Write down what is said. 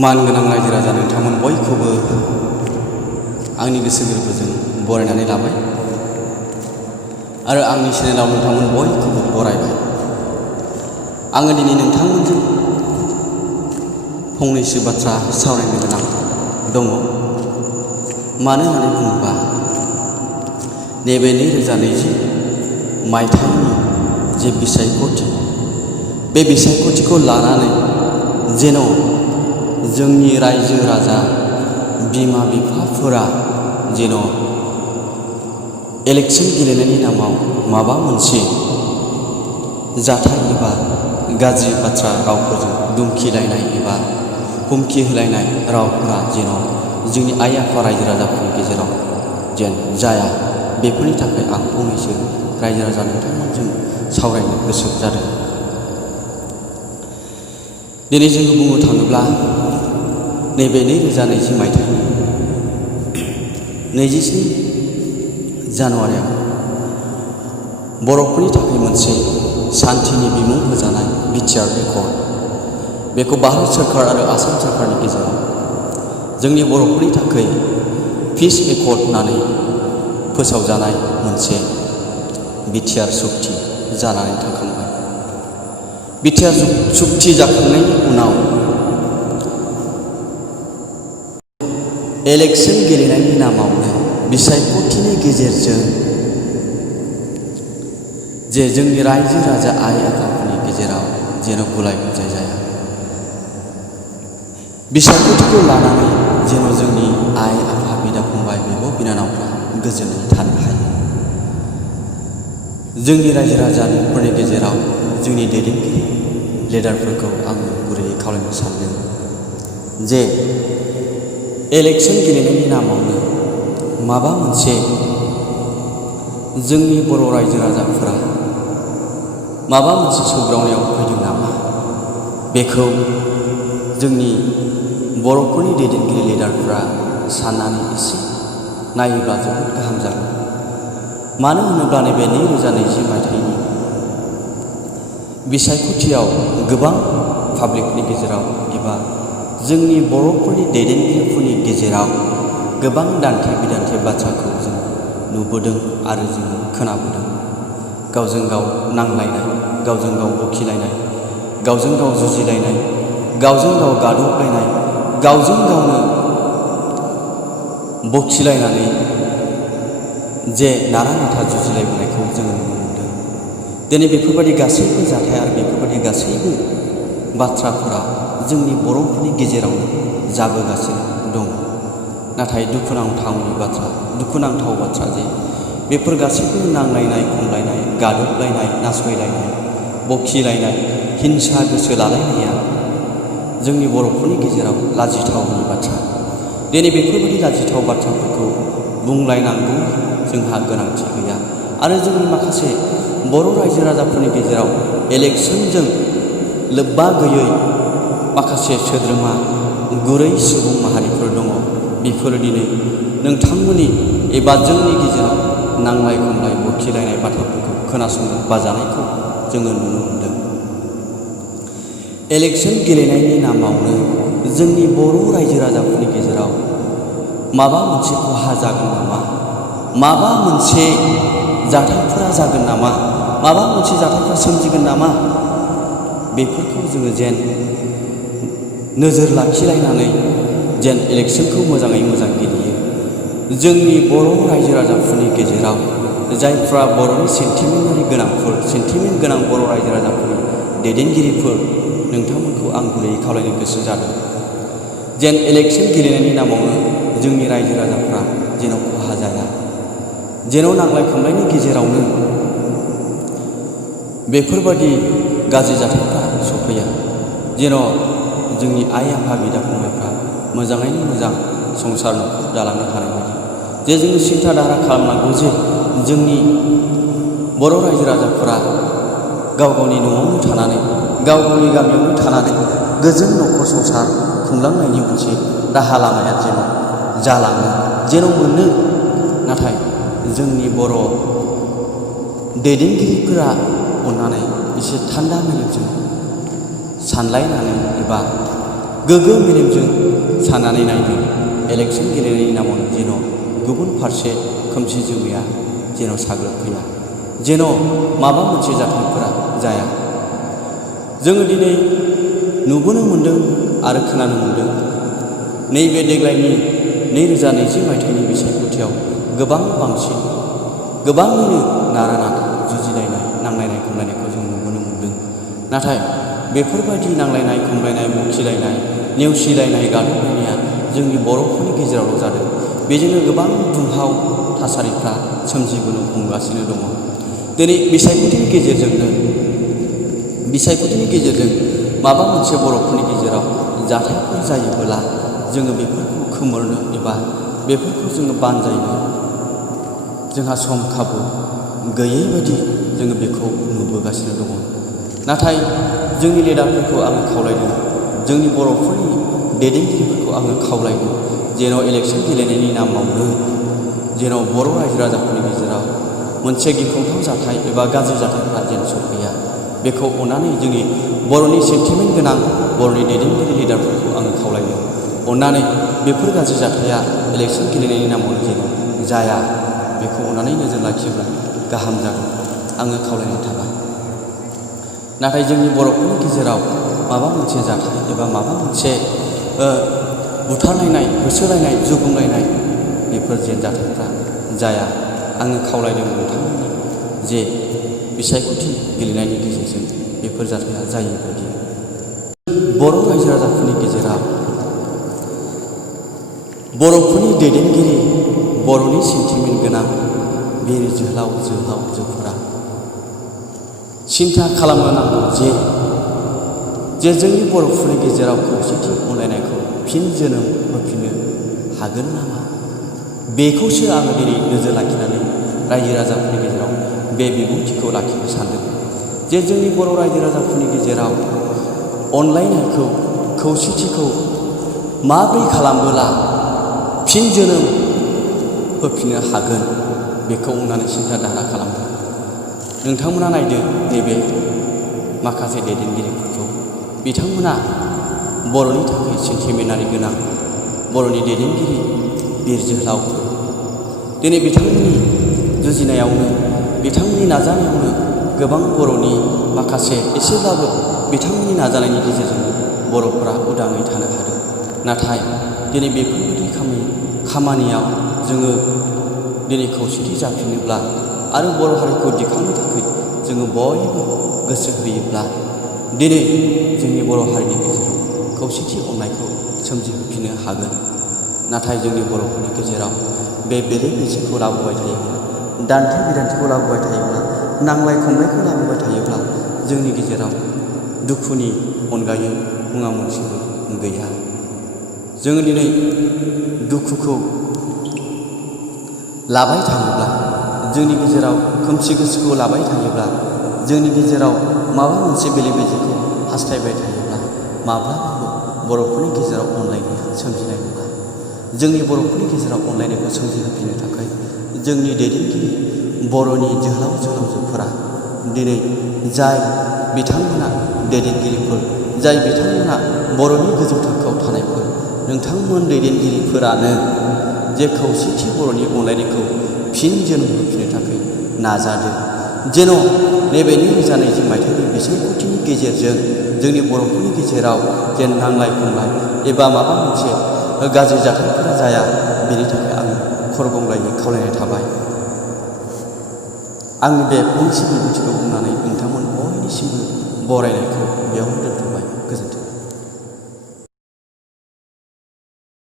मानगोनां रायजो राजा नोंथांमोन बयखौबो आंनि गोसो गोरबोजों बरायनानै लाबाय आरो आंनि चेनेलाव नोंथांमोन बयखौबो बरायबाय। आङो दिनै नोंथांमोनजों फंनैसो बाथ्रा सावरायनो गोनां दङ। मानो होननानै बुङोबा नैबे 2020 मायथाइनि जे बिसायख'थि, बे बिसायख'थिखौ लानानै जेन' जोंनि रायजो राजा बिमा बिफाफोरा जेन' इलेक्सन गेलेनायनि नामाव माबा मोनसे जाथाय एबा गाज्रि बाथ्रा रावफोरजों दुमखिलायनाय एबा हुमखि होलायनाय रावफोरा जेन' जोंनि आइ आफा रायजो राजाफोरनि गेजेराव जेन जाया, बेफोरनि थाखाय आं फंनैसो रायजो राजा नोंथांमोनजों सावरायनो गोसो जादों। दिनै जोङो बुंनो थाङोब्ला नैबे 2020 मायथाइनि 27 जानुवारियाव बर'फोरनि थाखाय मोनसे सान्थिनि बिमुं होजानाय बिटिआर एकर्ड, बेखौ भारत सोरखार आरो आसाम सोरखारनि गेजेराव जोंनि बर'फोरनि थाखाय पिस एकर्ड होननानै फोसावजानाय मोनसे बिटिआर सुक्ति जानानै थांखांबाय। बिटिआर सुक्ति जाखांनायनि उनाव इलेक्सन गेलेनायनि नामावनो बिसायख'थिनि गेजेरजों जे जोंनि रायजो राजा आइ आफाफोरनि गेजेराव जेन' गुलाय गुजाय जाया, बिसायख'थिखौ लानानै जेन' जोंनि आइ आफा बिदा फंबाय बिब' बिनानावफ्रा गोजोनै थानो हायो। जोंनि रायजो राजाफोरनि गेजेराव जोंनि दैदेनगिरि लिडारफोरखौ आङो गुरैयै खावलायनो सानदों जे इलेक्सन गेलेनायनि नामावनो माबा मोनसे जोंनि बर' रायजो राजाफोरा माबा मोनसे सौग्रावनायाव फैदों नामा, बेखौ जोंनि बर'फोरनि दैदेनगिरि लिडारफोरा साननानै एसे नायोब्ला जोबोद गाहाम जागोन। मानो होनोब्ला नैबे 2020 मायथाइनि बिसायख'थियाव गोबां पाब्लिकनि गेजेराव एबा जोंनि बर'फोरनि दैदेनगिरिफोरनि गेजेराव गोबां दान्थे बिदान्थे बाथ्राखौ जों नुबोदों आरो जों खोनाबोदों। गावजों गाव नांलायनाय, गावजों गाव बखिलायनाय, गावजों गाव जुजिलायनाय, गावजों गाव गादबलायनाय, गावजों गावनो बखिलायनानै जे नारा नाथा जुजिलायबोनायखौ जोङो नुनो मोनदों। दिनै बेफोरबायदि गासैबो जाथाय आरो बेफोरबायदि गासैबो बाथ्राफोरा जोंनि बर'फोरनि गेजेरावनो जाबोगासिनो दं। नाथाय दुखुनांथाव बाथ्रा जे बेफोर गासैबो नांलायनाय, खमलायनाय, गादबलायनाय, नासयलायनाय, बखिलायनाय, हिंसा गोसो लालायनाया जोंनि बर'फोरनि गेजेराव लाजिथावनि बाथ्रा। दिनै बेफोरबायदि लाजिथाव बाथ्राफोरखौ बुंलायनांगौ जोंहा गोनांथि गैया आरो जोंनि माखासे बर' रायजो राजाफोरनि गेजेराव इलेक्सनजों लोब्बा गैयै माखासे सोद्रोमा गुरै सुबुं माहारिफोर दङ। बेफोरो दिनै नोंथांमोननि एबा जोंनि गेजेराव नांलाय खमलाय बखिलायनाय बाथ्राफोरखौ खोनासंनो बाजानायखौ जोङो नुनो मोनदों। इलेक्सन गेलेनायनि नामावनो जोंनि बर' रायजो राजाफोरनि गेजेराव माबा मोनसे खहा जागोन नामा, माबा मोनसे जाथायफोरा जागोन नामा, माबा मोनसे जाथायफोरा सोमजिगोन नामा, बेफोरखौ जोङो जेन नोजोर लाखिलायनानै जेन इलेक्सनखौ मोजाङै मोजां गेलेयो। जोंनि बर' रायजो राजाफोरनि गेजेराव जायफ्रा बर'नि सेन्टिमेन्टारि गोनांफोर, सेन्टिमेन्ट गोनां बर' रायजो राजाफोरनि दैदेनगिरिफोर, नोंथांमोनखौ आं गुरैयै खावलायनो गोसो जादों जेन इलेक्सन गेलेनायनि नामावनो जोंनि रायजो राजाफ्रा जेन' खहा जाया, जेन' नांलाय खमलायनि गेजेरावनो बेफोरबादि गाज्रि जाथायफ्रा सफैया, जेन' जोंनि आइ आफा बिदा फंबायफ्रा मोजाङैनो मोजां संसार न'खर दालांनो हानाय बायदि जे जोङो सिन्था धारा खालामनांगौ जे जोंनि बर' रायजो राजाफोरा गाव गावनि न'आवनो थानानै, गाव गावनि गामियावनो थानानै गोजोन न'खर संसार खुंलांनायनि मोनसे राहा लामाया जेन' जालाङो, जेन' मोनो। नाथाय जोंनि बर' दैदेनगिरिफोरा अन्नानै एसे थान्दा मेलेमजों सानलायनानै एबा गोग्गो मेलेमजों साननानै नायदों। इलेक्सन गेलेनायनि नामाव जेन' गुबुन फारसे खोमसि जोमैया जेन' साग्लोबफैया, जेन' माबा मोनसे जाथायफोरा जाया। जोङो दिनै नुबोनो मोन्दों आरो खोनानो मोन्दों नैबे देग्लायनि 2020 मायथाइनि बिसायख'थियाव बांसिन गोबाङैनो नारा नाथा जुजिलायनाय नांलायनाय खमलायनायखौ जों नुबोनो मोन्दों। नाथाय बेफोरबायदि नांलायनाय खमलायनाय मुखिलायनाय नेवसिलायनाय गादबलायनाया जोंनि बर'फोरनि गेजेरावल' जादों। बेजोंनो गोबां दुंहाव थासारिफ्रा सोमजिबोनो हमगासिनो दङ। दिनै बिसायख'थिनि गेजेरजों माबा मोनसे बर'फोरनि गेजेराव जाथायफोर जायोबोला जोङो बेफोरखौ खोमोरनो एबा बेफोरखौ जोङो बानजायनो जोंहा सम खाबु गैयै बायदि जोङो बेखौ नुबोगासिनो दङ। नाथाय जोंनि लिडारफोरखौ आङो खावलायदों, जोंनि बर'फोरनि दैदेनगिरिफोरखौ आङो खावलायदों जेन' इलेक्सन गेलेनायनि नामावनो जेन' बर' रायजो राजाफोरनि गेजेराव मोनसे गिख्रंथाव जाथाय एबा गाज्रि जाथायफ्रा जेन सफैया, बेखौ अननानै जोंनि बर'नि सेन्टिमेन्ट गोनां बर'नि दैदेनगिरि लिडारफोरखौ आङो खावलायदों। अननानै बेफोर गाज्रि जाथाया इलेक्सन गेलेनायनि नामावनो जेन' जाया, बेखौ अननानै नोजोर लाखियोब्ला गाहाम जागोन आङो खावलायनाय थाबाय। नाथाय जोंनि बर'फोरनि गेजेराव माबा मोनसे जाथाय एबा माबा मोनसे बुथारलायनाय होसोलायनाय जुगुमलायनाय बेफोर जेन जाथायफ्रा जाया, आङो खावलायदों नोंथांमोननि जे बिसायख'थि गेलेनायनि गेजेरजों बेफोर जाथाया जायै बायदि। बर' रायजो राजाफोरनि गेजेराव बर'फोरनि दैदेनगिरि बर'नि सेन्टिमेन्ट गोनां बिर जोहोलावजोफोरा सिन्था खालामनो नांगौ जे जोंनि बर'फोरनि गेजेराव खौसेथि अनलायनायखौ फिन जोनोम होफिननो हागोन नामा। बेखौसो आङो दिनै नोजोर लाखिनानै रायजो राजाफोरनि गेजेराव बे बिबुंथिखौ लाखिनो सानदों जे जोंनि बर' रायजो राजाफोरनि गेजेराव अनलायनायखौ खौसेथिखौ माबोरै खालामबोला फिन जोनोम होफिननो हागोन, बेखौ अननानै सिन्था धारा खालामदों। नोंथांमोना नायदो नैबे माखासे दैदेनगिरिफोरखौ, बिथांमोना बर'नि थाखाय सेन्टिमेन्टारि गोनां बर'नि दैदेनगिरि बिर जोहोलावफोर। दिनै बिथांमोननि जुजिनायावनो बिथांमोननि नाजानायावनो गोबां बर'नि माखासे एसेब्लाबो बिथांमोननि नाजानायनि गेजेरजों बर'फोरा उदाङै थानो हादों। नाथाय दिनै बेफोरबायदि खामानियाव जोङो दिनै खौसेथि जाफिनोब्ला आरो बर' हारिखौ दिखांनो थाखाय जोङो बयबो गोसो होयोब्ला दिनै जोंनि बर' हारिनि गेजेराव खौसेथि अननायखौ सोमजिहोफिननो हागोन। नाथाय जोंनि बर'फोरनि गेजेराव बे बेले बेजेखौ लाबोबाय थायोब्ला, दान्थे बिदान्थेखौ लाबोबाय थायोब्ला, नांलाय खमलायखौ लाबोबाय थायोब्ला जोंनि गेजेराव दुखुनि अनगायै मुवा मोनसेबो गैया। जोङो दिनै दुखुखौ लाबाय थायोब्ला, जोंनि गेजेराव खोमसि गोसोखौ लाबाय थायोब्ला, जोंनि गेजेराव माबा मोनसे बेले बेजेखौ हास्थायबाय थायोब्ला माब्लाबाबो बर'फोरनि गेजेराव अनलायनाया सोमजिनाय नङा। जोंनि बर'फोरनि गेजेराव अनलायनायखौ सोमजिहोफिननो थाखाय जोंनि दैदेनगिरि बर'नि जोहोलावजोफोरा दिनै जाय बिथांमोना दैदेनगिरिफोर, जाय बिथांमोना बर'नि गोजौ थाखोआव थानायफोर, नोंथांमोन दैदेनगिरिफोरानो जे खौसेथि बर'नि अनलायनायखौ फिन जोनोम होफिननो थाखाय नाजादों। जेन' नैबे 2020 मायथाइनि बिसायख'थिनि गेजेरजों जोंनि बर'फोरनि गेजेराव जेन नांलाय खमलाय एबा माबा मोनसे गाज्रि जाथायफोरा जाया, बेनि थाखाय आङो खरगंग्लायै खावलायनाय थाबाय। आंनि बे फंसे बिबुंथिखौ बुंनानै नोंथांमोन बयनिसिमबो बरायनायखौ बेयावनो दोनथ'बाय।